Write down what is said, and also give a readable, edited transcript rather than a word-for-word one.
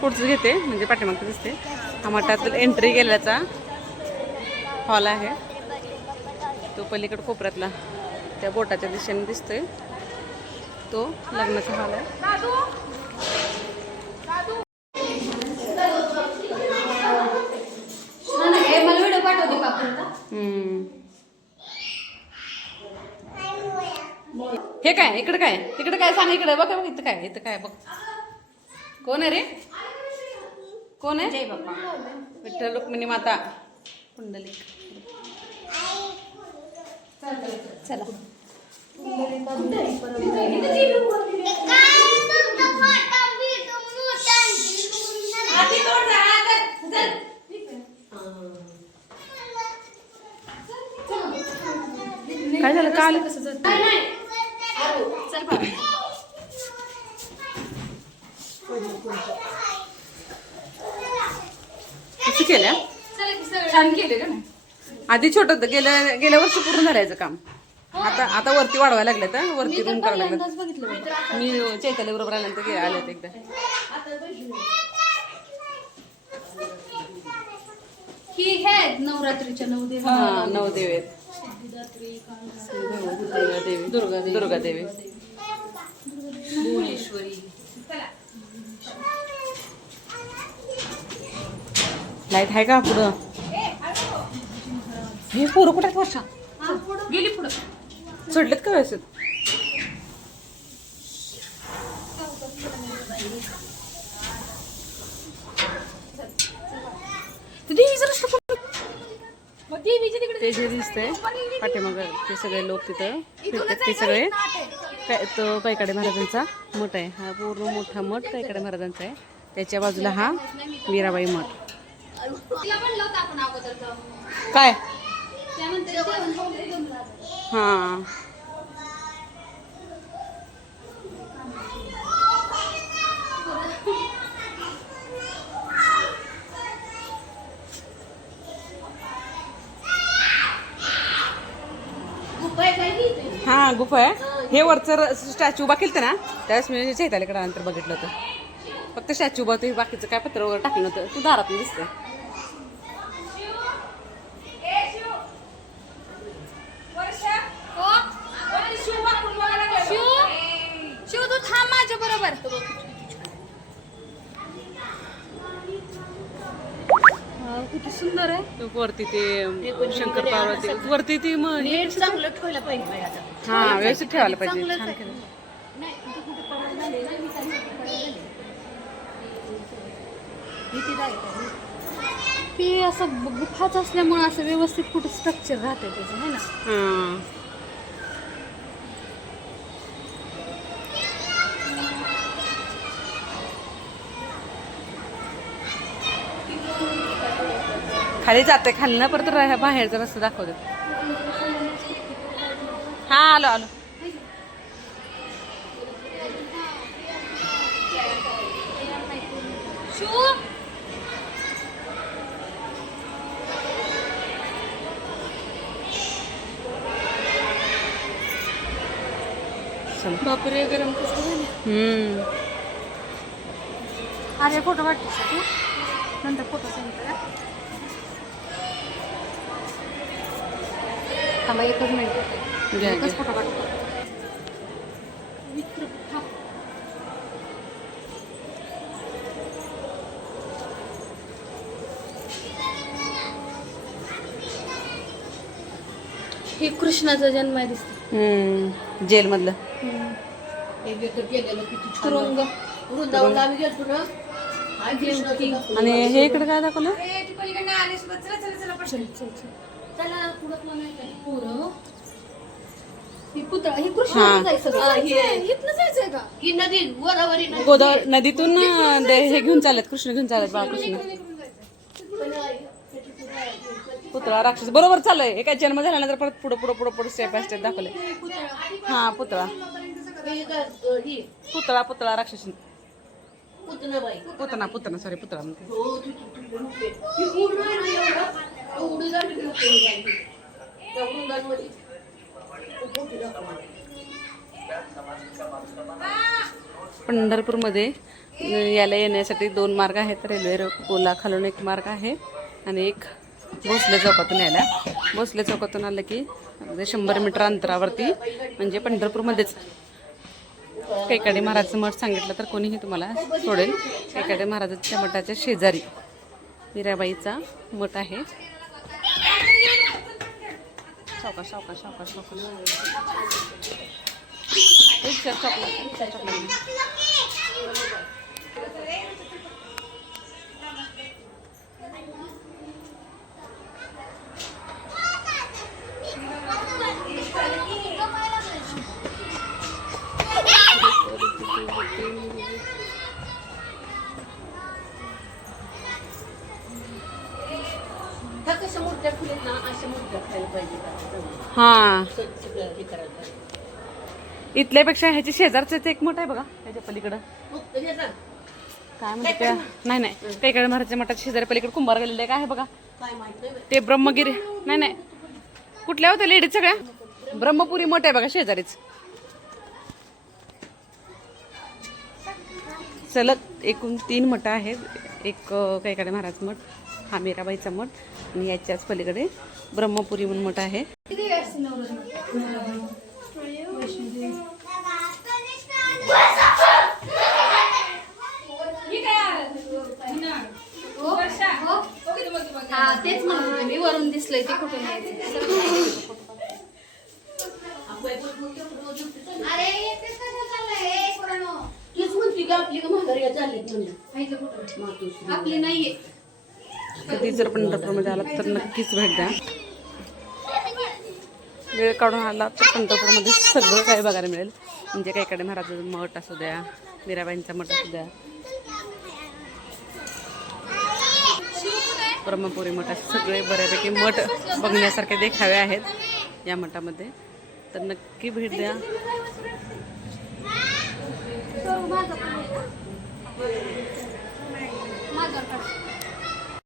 पुढचं घेते म्हणजे पाठीमागचं दिसते. हा मठात एंट्री केल्याचा हॉल आहे तो पलीकड कोपऱ्यातला त्या बोटाच्या दिशेने दिसतोय तो लग्नाचा हॉल आहे. हे काय इकडे काय सांग इकडे बघ इथं काय बघ. कोण आहे रे? कोण आहे? जय बाप्पा विठ्ठल रुक्मिणी माता पुंडलिक. चला काय झालं का आलं कसं चल कसं केलं छान केलं का नाही. आधी छोट होतं गेल्या वर्षी पूर्ण झाल्याचं काम. आता वरती वाढवायला लागलं तर वरती रूम करायला लागलं. मी चैताली बरोबर आल्यानंतर आले होते एकदा. ही आहे नवरात्रीच्या 9 देवी. हा 9 देवी आहेत. दुर्गा देवी भुवनेश्वरी. लाईट आहे का पुढं? हे पोरं कुठे आहेत वर्षा? गेली पुढं सोडलेत का व्यवस्थित? ते जे दिसतंय पाठीमाग ते सगळे लोक तिथं फिरतात ते सगळे तो कैकाडे महाराजांचा मठ आहे. हा पूर्ण मोठा मठ कैकाडे महाराजांचा आहे. त्याच्या बाजूला हा मीराबाई मठ. काय हा हा गुफा आहे. हे वरचं स्टॅच्यू उभा केलं ना त्यावेळेस मी चैतालीकडे नंतर बघितलं होतं. फक्त स्टॅच्यू उभा होतं. बाकीचं काय पत्र वगैरे टाकलं होतं. तू दारात दिसतं. शिव तू थांब माझ्या बरोबर. किती सुंदर आहे. वरती ते शंकर पार्वती वरती ती चांगलं ठेवायला पाहिजे. हा व्यवस्थित ठेवायला पाहिजे. छान केलं. ते असं गुफाच असल्यामुळे असं व्यवस्थित कुठं स्ट्रक्चर राहते त्याचं है ना. खाली जाते खाली ना परत बाहेरचा रस्ता दाखवते. हा आलो आलो. बापरे गरम कसं झालं. अरे फोटो वाटतेस तू नंतर फोटो सांगितलं का. थांबा एकच मिनिट एकच फोटो काढतो. हे कृष्णाचा जन्म आहे दिसत. जेल मधलं तुरुंग वृंदावनला आम्ही गेलतो ना. आणि हे इकडे काय दाखवलं. गोदावरी नदीतून हे घेऊन चालत कृष्ण घेऊन चालत बाळकृष्ण. पुतळा राक्षस बरोबर चालू आहे. एका जन्म झाल्यानंतर परत पुढं पुढं पुढं पुढं स्टेप बाय स्टेप दाखवले. हा पुतळा पुतळा पुतळा राक्षस पुतना पुतना सॉरी पुतळा म्हणते. पंढरपूरमध्ये याला येण्यासाठी 2 मार्ग आहेत. रेल्वे पुला खालून एक मार्ग आहे आणि एक भोसले चौकातून यायला. भोसले चौकातून आलं की अगदी 100 मीटर अंतरावरती म्हणजे पंढरपूरमध्येच कैकाडे महाराजचं मठ सांगितलं तर कोणीही तुम्हाला सोडेल. कैकाडे महाराजांच्या मठाच्या शेजारी मीराबाईचा मठ आहे. सावकाश सावकाश सावकाश सावकाश. हा इथल्यापेक्षा ह्याची शेजारचं एक मोठं आहे बघा त्याच्या पलीकडं काय म्हणते त्या नाही नाही कैकाडे महाराजच्या मठाच्या शेजारी पलीकडे कुंभार गेलेले आहे. काय आहे बघा ते ब्रह्मगिरी नाही नाही कुठल्या होत्या लेडीज सगळ्या ब्रह्मपुरी मठ आहे बघा शेजारीच. सलग एकूण 3 मठ आहेत. एक कैकाडे महाराज मठ, हा मीराबाईचा मठ आणि याच्याच पलीकडे ब्रह्मपुरी म्हणून मठ आहे. तेच म्हणत मी वरून दिसलंय ते कुठून यायचं. आपली नाहीये. कधी जर पंढरपूरमध्ये आलात तर नक्कीच भेट द्या. वेळ काढून आला तर पंढरपूरमध्ये सगळं काही बघायला मिळेल. म्हणजे कैकाडे महाराजांचा मठ असू द्या, मीराबाईंचा मठ असू द्या, ब्रह्मपुरी मठ असे सगळे बऱ्यापैकी मठ बघण्यासारखे देखावे आहेत या मठामध्ये. तर नक्की भेट द्या.